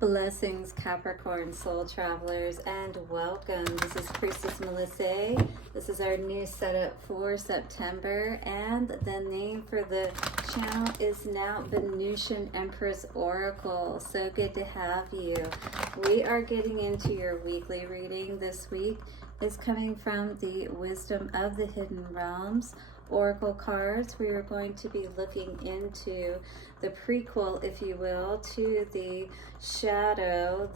Blessings, Capricorn soul travelers, and welcome. This is Priestess Melissa. This is our new setup for September, and the name for the channel is now Venusian Empress Oracle. So good to have you. We are getting into your weekly reading. This week is coming from the Wisdom of the Hidden Realms Oracle cards. We are going to be looking into the prequel, if you will, to the shadow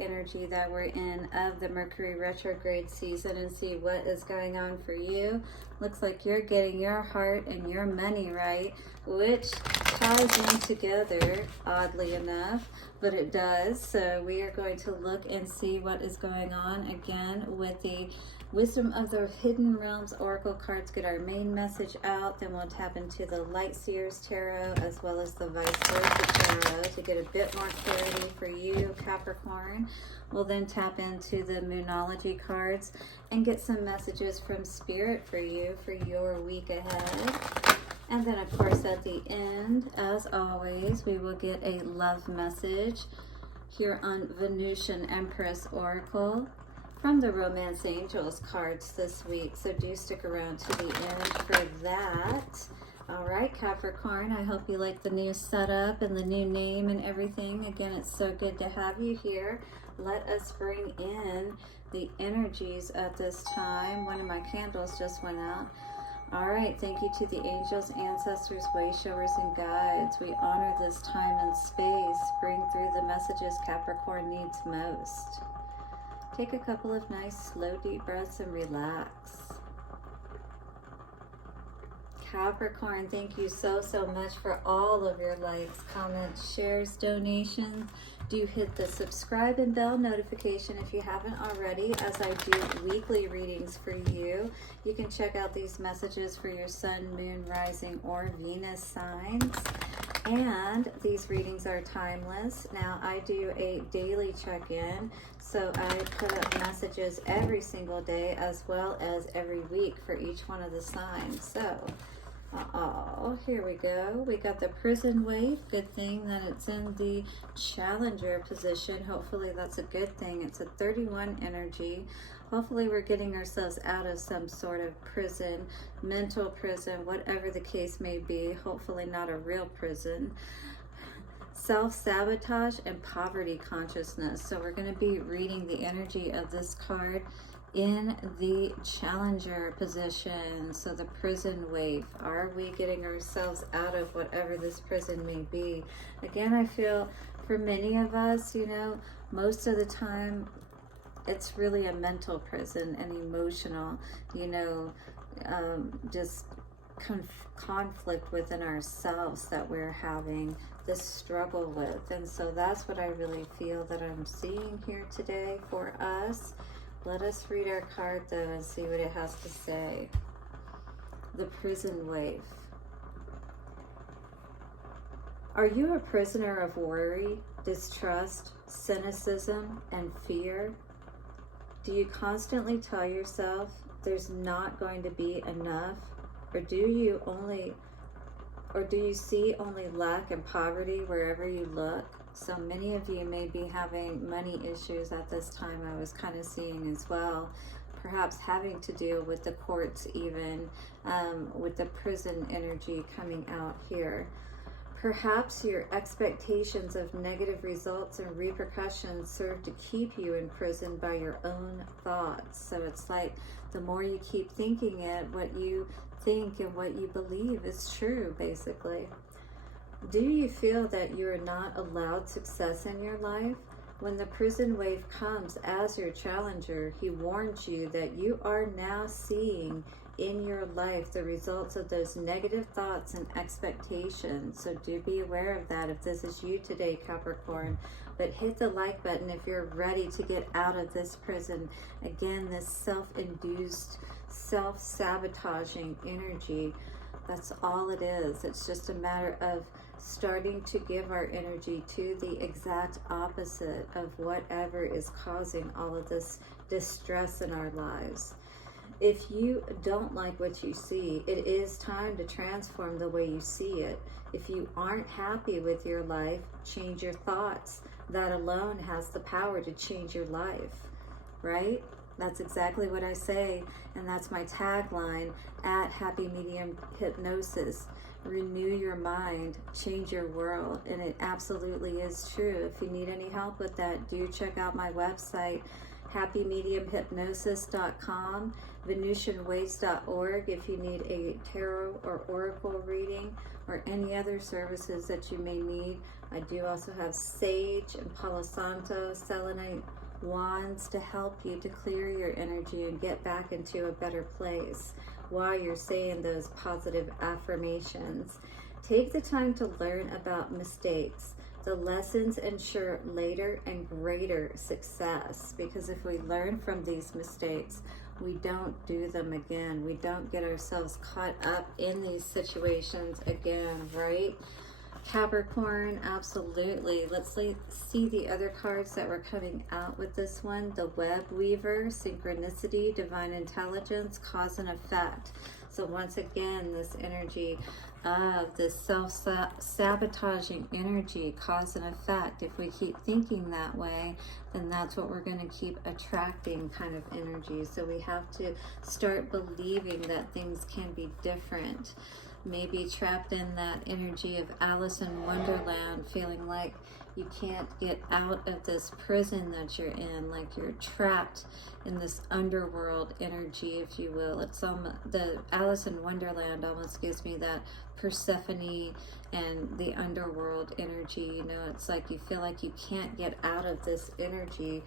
energy that we're in of the Mercury retrograde season, and see what is going on for you. Looks like you're getting your heart and your money right, which ties in together, oddly enough, but it does. So we are going to look and see what is going on again with the Wisdom of the Hidden Realms Oracle cards. Get our main message out, then we'll tap into the Light Seers Tarot as well as the Vice Versa Tarot to get a bit more clarity for you, Capricorn. We'll then tap into the Moonology cards and get some messages from Spirit for you for your week ahead. And then, of course, at the end, as always, we will get a love message here on Venusian Empress Oracle from the Romance Angels cards this week. So do stick around to the end for that. All right, Capricorn, I hope you like the new setup and the new name and everything. Again, it's so good to have you here. Let us bring in the energies at this time. One of my candles just went out. All right, thank you to the angels, ancestors, way showers, and guides. We honor this time and space. Bring through the messages Capricorn needs most. Take a couple of nice, slow, deep breaths and relax. Capricorn, thank you so much for all of your likes, comments, shares, donations. Do hit the subscribe and bell notification if you haven't already, as I do weekly readings for you. You can check out these messages for your sun, moon, rising, or Venus signs. And these readings are timeless. Now, I do a daily check-in, so I put up messages every single day as well as every week for each one of the signs. So, here we go. We got the prison wave. Good thing that it's in the challenger position. Hopefully that's a good thing. It's a 31 energy. Hopefully we're getting ourselves out of some sort of prison, mental prison, whatever the case may be. Hopefully not a real prison. Self-sabotage and poverty consciousness. So we're going to be reading the energy of this card in the challenger position. So the prison wave. Are we getting ourselves out of whatever this prison may be? Again, I feel for many of us, you know, most of the time it's really a mental prison and emotional, you know, just conflict within ourselves that we're having this struggle with. And so that's what I really feel that I'm seeing here today for us. Let us read our card though and see what it has to say. The prison wave. Are you a prisoner of worry, distrust, cynicism, and fear? Do you constantly tell yourself there's not going to be enough? Or do you see only lack and poverty wherever you look? So many of you may be having money issues at this time. I was kind of seeing as well, perhaps having to deal with the courts, even with the prison energy coming out here. Perhaps your expectations of negative results and repercussions serve to keep you imprisoned by your own thoughts. So it's like the more you keep thinking it, what you think and what you believe is true, basically. Do you feel that you are not allowed success in your life? When the prison wave comes as your challenger, he warns you that you are now seeing in your life the results of those negative thoughts and expectations. So do be aware of that if this is you today, Capricorn. But hit the like button if you're ready to get out of this prison. Again, this self-induced, self-sabotaging energy. That's all it is. It's just a matter of starting to give our energy to the exact opposite of whatever is causing all of this distress in our lives. If you don't like what you see, it is time to transform the way you see it. If you aren't happy with your life, change your thoughts. that alone has the power to change your life, right? That's exactly what I say, and that's my tagline at Happy Medium Hypnosis. Renew your mind, change your world, and it absolutely is true. If you need any help with that, do check out my website, happymediumhypnosis.com, venusianways.org if you need a tarot or oracle reading or any other services that you may need. I do also have sage and Palo Santo, selenite wands to help you to clear your energy and get back into a better place while you're saying those positive affirmations. Take the time to learn about mistakes. The lessons ensure later and greater success, because if we learn from these mistakes, we don't do them again. We don't get ourselves caught up in these situations again, right? Capricorn, absolutely. Let's see the other cards that were coming out with this one. The Web Weaver, Synchronicity, Divine Intelligence, Cause and Effect. So once again, this energy of this self-sabotaging energy, cause and effect. If we keep thinking that way, then that's what we're going to keep attracting, kind of energy. So we have to start believing that things can be different. Maybe trapped in that energy of Alice in Wonderland, feeling like you can't get out of this prison that you're in, like you're trapped in this underworld energy, if you will. It's the Alice in Wonderland almost gives me that Persephone and the underworld energy. You know, it's like you feel like you can't get out of this energy,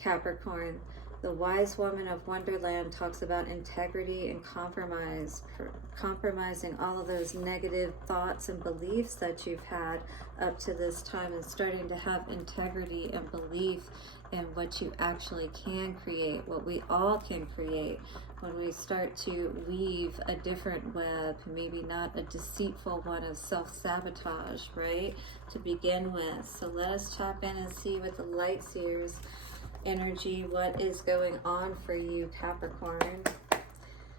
Capricorn. The Wise Woman of Wonderland talks about integrity and compromising all of those negative thoughts and beliefs that you've had up to this time, and starting to have integrity and belief in what you actually can create, what we all can create when we start to weave a different web, maybe not a deceitful one of self-sabotage, right, to begin with. So let us tap in and see what the light seers energy, what is going on for you, Capricorn.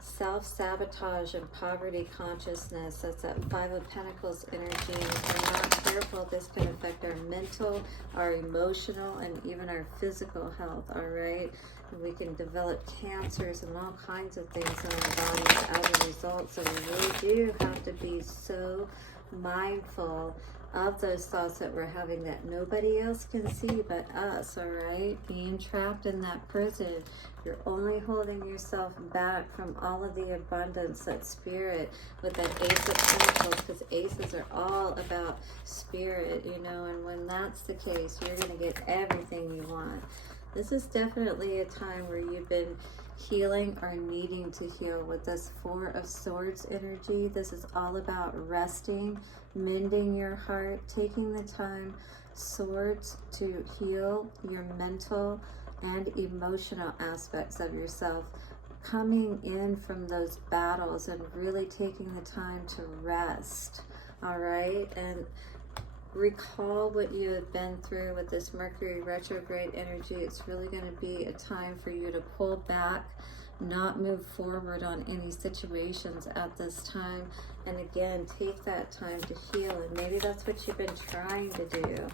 Self-sabotage and poverty consciousness. That's that Five of Pentacles energy. If we're not careful, this can affect our mental, our emotional, and even our physical health, all right? And we can develop cancers and all kinds of things in our bodies as a result. So we really do have to be so mindful of those thoughts that we're having that nobody else can see but us, all right? Being trapped in that prison, you're only holding yourself back from all of the abundance that spirit, with that Ace of Pentacles, because aces are all about spirit, you know, and when that's the case, you're going to get everything you want. This is definitely a time where you've been healing or needing to heal with this Four of Swords energy. This is all about resting, mending your heart, taking the time, swords, to heal your mental and emotional aspects of yourself, coming in from those battles and really taking the time to rest, all right? And recall what you have been through with this Mercury retrograde energy. It's really going to be a time for you to pull back, not move forward on any situations at this time. And again, take that time to heal. And maybe that's what you've been trying to do.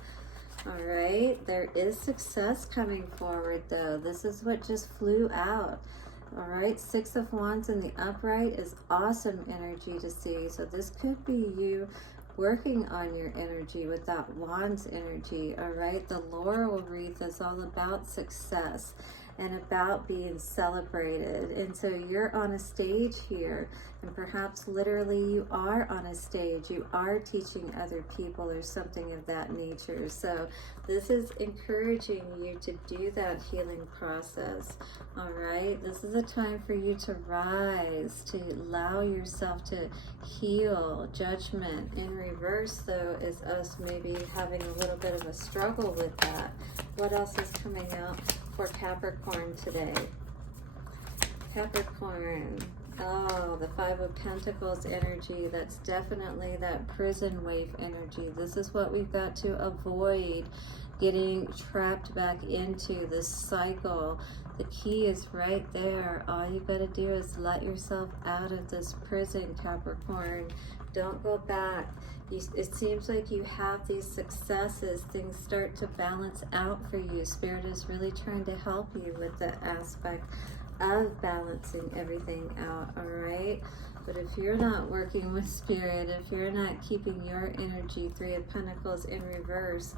All right. There is success coming forward, though. This is what just flew out. All right. Six of Wands in the upright is awesome energy to see. So this could be you working on your energy with that Wands energy, all right? The laurel wreath is all about success and about being celebrated. And so you're on a stage here, and perhaps literally you are on a stage. You are teaching other people or something of that nature. So this is encouraging you to do that healing process, all right? This is a time for you to rise, to allow yourself to heal. Judgment in reverse, though, is us maybe having a little bit of a struggle with that. What else is coming out for Capricorn today? Capricorn, oh, the Five of Pentacles energy. That's definitely that prison wave energy. This is what we've got to avoid, getting trapped back into this cycle. The key is right there. All you got to do is let yourself out of this prison, Capricorn. Don't go back it seems like you have these successes. Things start to balance out for you. Spirit is really trying to help you with the aspect of balancing everything out, all right? But if you're not working with Spirit, if you're not keeping your energy, Three of Pentacles in reverse,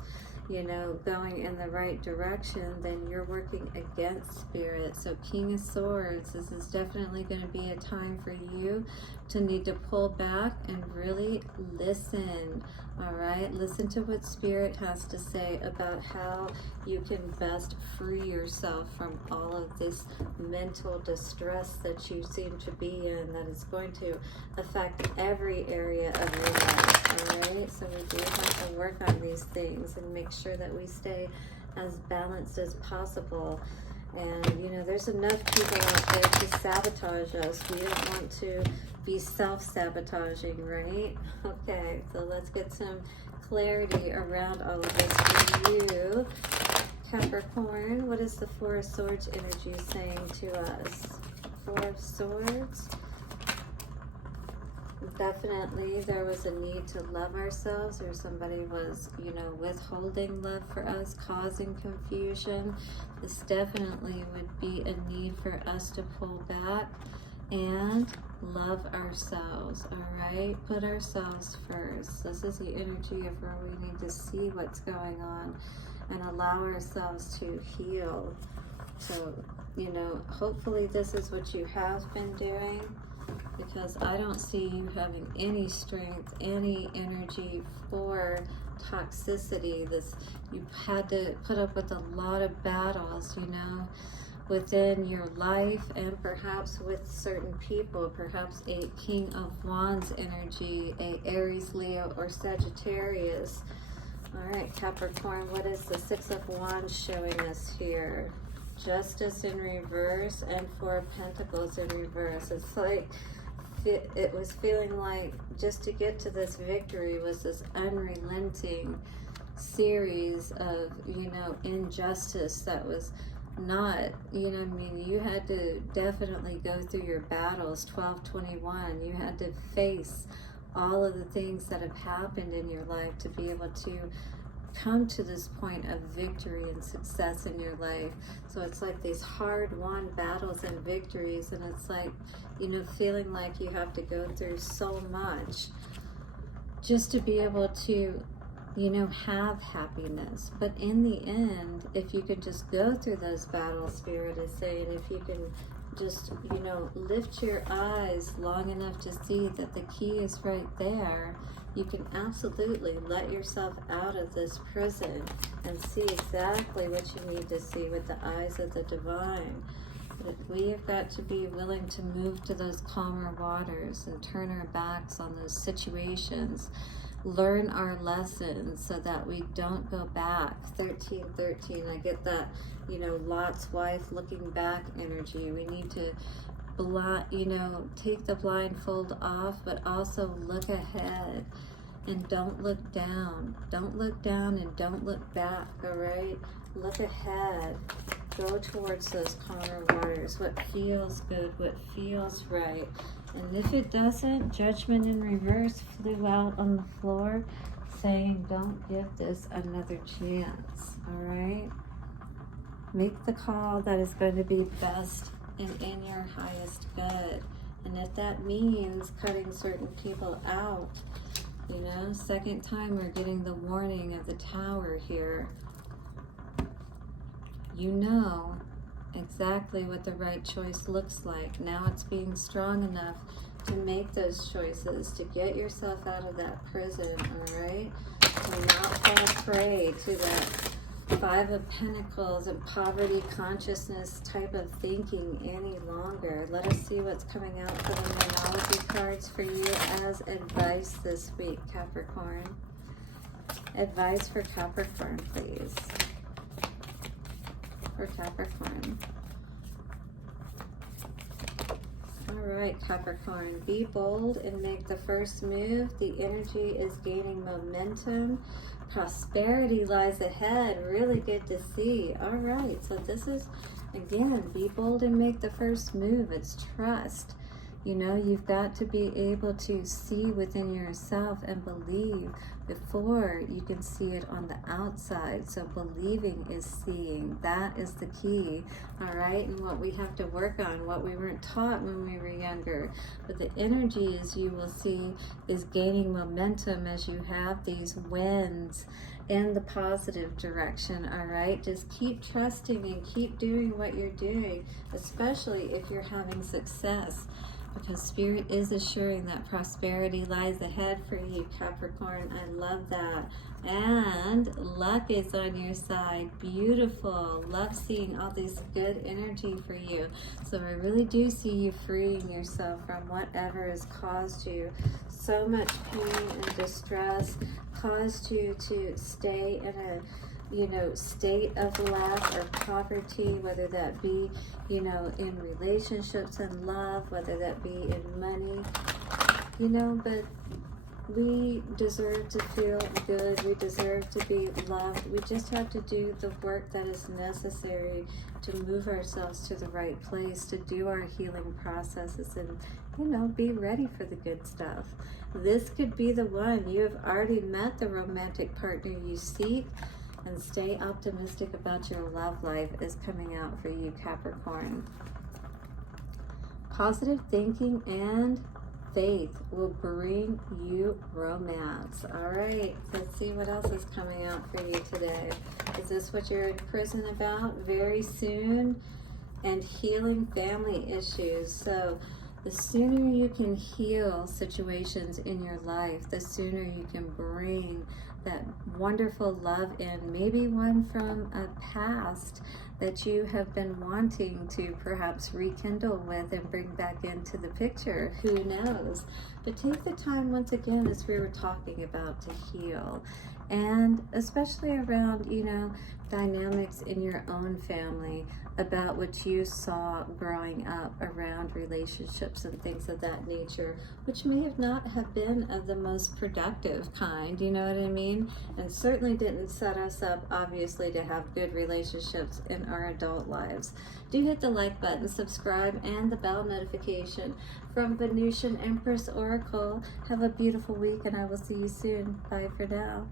you know, going in the right direction, then you're working against Spirit. So King of Swords, this is definitely going to be a time for you to need to pull back and really listen, all right? Listen to what Spirit has to say about how you can best free yourself from all of this mental distress that you seem to be in, that is going to affect every area of your life, all right? So we do have to work on these things and make sure that we stay as balanced as possible. And you know, there's enough people out there to sabotage us. We don't want to be self-sabotaging, right? Okay, so let's get some clarity around all of this for you, Capricorn. What is the Four of Swords energy saying to us? Four of Swords. Definitely there was a need to love ourselves, or somebody was, you know, withholding love for us, causing confusion. This definitely would be a need for us to pull back and love ourselves, all right? Put ourselves first. This is the energy of where we need to see what's going on and allow ourselves to heal. So, you know, hopefully this is what you have been doing, because I don't see you having any strength, any energy for toxicity. You had to put up with a lot of battles, you know, within your life and perhaps with certain people, perhaps a King of Wands energy, a Aries, Leo, or Sagittarius. All right, Capricorn, what is the Six of Wands showing us here? Justice in reverse and Four of Pentacles in reverse. It's like it was feeling like just to get to this victory was this unrelenting series of, you know, injustice that was not, you know, I mean, you had to definitely go through your battles. 12/21, you had to face all of the things that have happened in your life to be able to come to this point of victory and success in your life. So it's like these hard-won battles and victories, and it's like, you know, feeling like you have to go through so much just to be able to, you know, have happiness. But in the end, if you can just go through those battles, Spirit is saying, if you can just, you know, lift your eyes long enough to see that the key is right there, you can absolutely let yourself out of this prison and see exactly what you need to see with the eyes of the divine. But we have got to be willing to move to those calmer waters and turn our backs on those situations, learn our lessons so that we don't go back. 1313, I get that, you know, Lot's wife looking back energy. We need to you know, take the blindfold off, but also look ahead and don't look down. Don't look down and don't look back, all right? Look ahead. Go towards those calmer waters. What feels good, what feels right. And if it doesn't, Judgment in reverse flew out on the floor saying, don't give this another chance, all right? Make the call that is going to be best and in your highest good. And if that means cutting certain people out, you know, second time we're getting the warning of the Tower here. You know exactly what the right choice looks like. Now it's being strong enough to make those choices, to get yourself out of that prison, all right? To not fall prey to that Five of Pentacles and poverty consciousness type of thinking any longer. Let us see what's coming out for the numerology cards for you as advice this week, Capricorn. Advice for Capricorn, please. For Capricorn. All right, Capricorn. Be bold and make the first move. The energy is gaining momentum. Prosperity lies ahead. Really good to see. All right, so this is, again, be bold and make the first move. It's trust. You know, you've got to be able to see within yourself and believe before you can see it on the outside. So believing is seeing. That is the key, all right? And what we have to work on, what we weren't taught when we were younger. But the energies you will see is gaining momentum as you have these wins in the positive direction, all right? Just keep trusting and keep doing what you're doing, especially if you're having success, because Spirit is assuring that prosperity lies ahead for you, Capricorn. I love that. And luck is on your side. Beautiful. Love seeing all this good energy for you. So I really do see you freeing yourself from whatever has caused you so much pain and distress, caused you to stay in a state of lack or poverty, whether that be, in relationships and love, whether that be in money, but we deserve to feel good. We deserve to be loved. We just have to do the work that is necessary to move ourselves to the right place, to do our healing processes and, be ready for the good stuff. This could be the one. You have already met the romantic partner you seek. And stay optimistic about your love life is coming out for you, Capricorn. Positive thinking and faith will bring you romance. All right, let's see what else is coming out for you today. Is this what you're in prison about? Very soon. And healing family issues. So the sooner you can heal situations in your life, the sooner you can bring that wonderful love in, maybe one from a past that you have been wanting to perhaps rekindle with and bring back into the picture. Who knows? But take the time, once again, as we were talking about, to heal. And especially around, dynamics in your own family, about what you saw growing up around relationships and things of that nature, which may have not have been of the most productive kind, you know what I mean? And certainly didn't set us up, obviously, to have good relationships in our adult lives. Do hit the like button, subscribe, and the bell notification. From Venusian Empress Oracle, have a beautiful week, and I will see you soon. Bye for now.